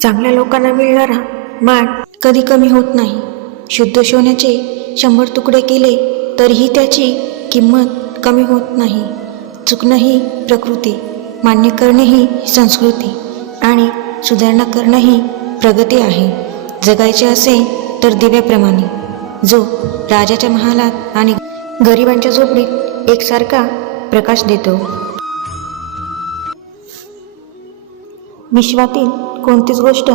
चांगल्या लोकांना मिळणारा मान कधी कमी होत नाही. शुद्ध सोन्याचे 100 तुकडे केले तरीही त्याची किंमत कमी होत नाही. चुकणं ही प्रकृती, मान्य करणे ही संस्कृती आणि सुधारणा करणं ही प्रगती आहे. जगायचे असेल तर दिव्याप्रमाणे, जो राजाच्या महालात आणि गरिबांच्या झोपडीत एकसारखा प्रकाश देतो. विश्वातील कोणतीच गोष्ट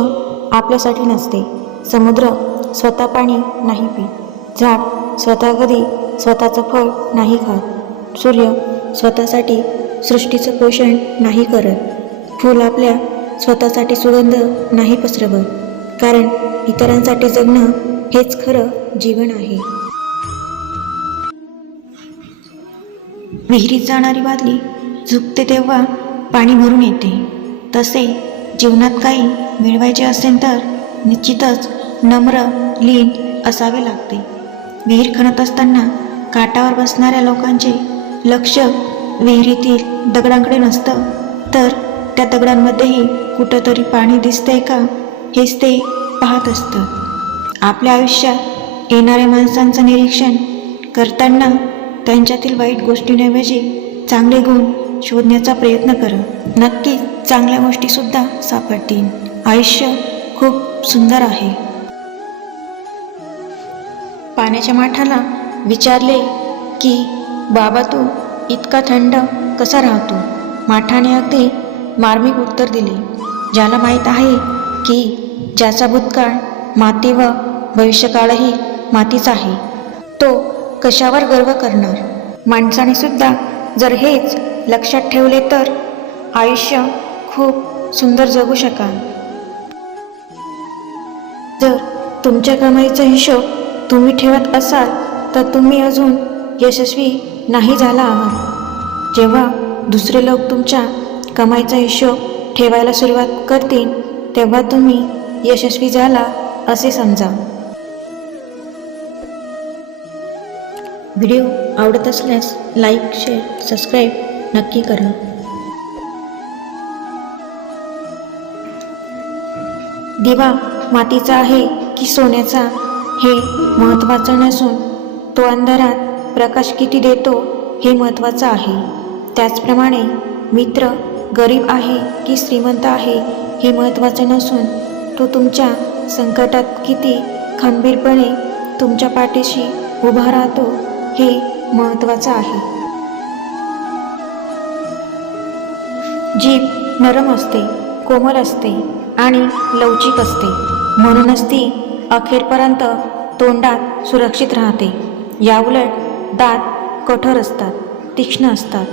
आपल्यासाठी नसते. समुद्र स्वतः पाणी नाही पित, झाड स्वतः कधी स्वतःचं फळ नाही खात, सूर्य स्वतःसाठी सृष्टीचं पोषण नाही करत, फूल आपल्या स्वतःसाठी सुगंध नाही पसरवत, कारण इतरांसाठी जगणं हेच खरं जीवन आहे. विहिरीत जाणारी बादली झुकते तेव्हा पाणी भरून येते, तसे जीवनात काही मिळवायचे असेल तर निश्चितच नम्र, लीन असावे लागते. विहीर खणत असताना काठावर बसणाऱ्या लोकांचे लक्ष विहिरीतील दगडांकडे नसतं, तर त्या दगडांमध्येही कुठंतरी पाणी दिसतंय का हेच ते पाहत असतात. आपल्या आयुष्यात येणाऱ्या माणसांचं निरीक्षण करताना त्यांच्यातील वाईट गोष्टींऐवजी चांगले गुण शोधण्याचा प्रयत्न करा. नक्कीच चांगल्या गोष्टीसुद्धा सापडतील. आयुष्य खूप सुंदर आहे. पाण्याच्या माठाला विचारले की, बाबा तू इतका थंड कसा राहतो? माठाने अगदी मार्मिक उत्तर दिले, ज्याला माहीत आहे की ज्याचा भूतकाळ माती व भविष्यकाळही मातीच आहे, तो कशावर गर्व करणार? माणसाने सुद्धा जर हेच लक्षात ठेवले तर आयुष्य खूप सुंदर जगू शकाल. जर तुमच्या कमाईचा हिशोब तुम्ही ठेवत असाल तर तुम्ही अजून यशस्वी नाही झाला आहात. जेव्हा दुसरे लोक तुमच्या कमाईचा हिशोब ठेवायला सुरुवात करतील तेव्हा तुम्ही यशस्वी झाला असे समजा. व्हिडिओ आवडत असल्यास लाईक, शेअर, सबस्क्राईब नक्की करा. दिवा मातीचा आहे की सोन्याचा हे महत्त्वाचं नसून तो अंधारात प्रकाश किती देतो हे महत्त्वाचं आहे. त्याचप्रमाणे मित्र गरीब आहे की श्रीमंत आहे हे महत्त्वाचं नसून तो तुमच्या संकटात किती खंबीरपणे तुमच्या पाठीशी उभा राहतो हे महत्त्वाचं आहे. जीभ नरम असते, कोमल असते आणि लवचिक असते, म्हणूनच ती अखेरपर्यंत तोंडात सुरक्षित राहते. याउलट दात कठोर असतात, तीक्ष्ण असतात,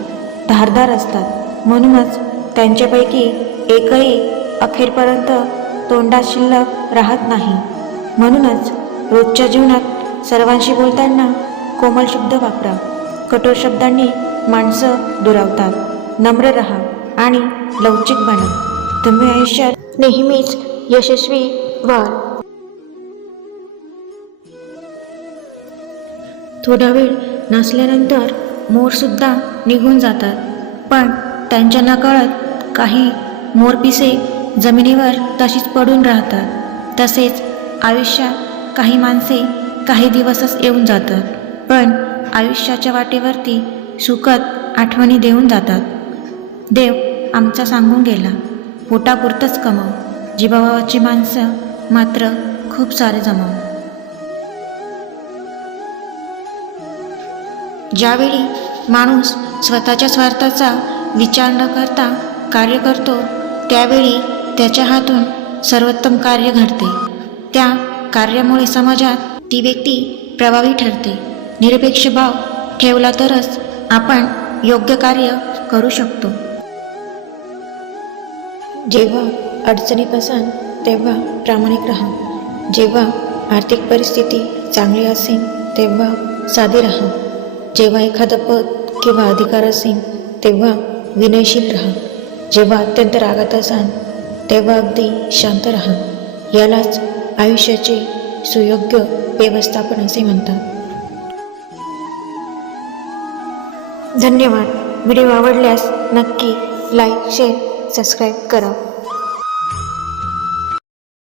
धारदार असतात, म्हणूनच त्यांच्यापैकी एकही अखेरपर्यंत तोंडात शिल्लक राहत नाही. म्हणूनच रोजच्या जीवनात सर्वांशी बोलताना कोमल शब्द वापरा. कठोर शब्दांनी माणसं दुरावतात. नम्र राहा आणि लवचिक बना. तुम्ही आयुष्यात नेहमीच यशस्वी व्हाल. थोडा वेळ नसल्यानंतर मोरसुद्धा निघून जातात, पण त्यांच्या नकळत काही मोरपिसे जमिनीवर तशीच पडून राहतात. तसेच आयुष्यात काही माणसे काही दिवसच येऊन जातात, पण आयुष्याच्या वाटेवरती सुखद आठवणी देऊन जातात. देव आमचा सांगून गेला, पोटापुरतंच कमाव, जीवाभावाची माणसं मात्र खूप सारे जमाव. ज्यावेळी माणूस स्वतःच्या स्वार्थाचा विचार न करता कार्य करतो त्यावेळी त्याच्या हातून सर्वोत्तम कार्य घडते. त्या कार्यामुळे समाजात ती व्यक्ती प्रभावी ठरते. निरपेक्ष भाव ठेवला तरच आपण योग्य कार्य करू शकतो. जेव्हा अडचणीत असाल तेव्हा प्रामाणिक राहा. जेव्हा आर्थिक परिस्थिती चांगली असेल तेव्हा साधे राहा. जेव्हा एखादं पद किंवा अधिकार असेल तेव्हा विनयशील राहा. जेव्हा अत्यंत रागात असाल तेव्हा अगदी शांत राहा. यालाच आयुष्याचे सुयोग्य व्यवस्थापन असे म्हणतात. धन्यवाद. व्हिडिओ आवडल्यास नक्की लाईक, शेअर, सबस्क्राईब करा.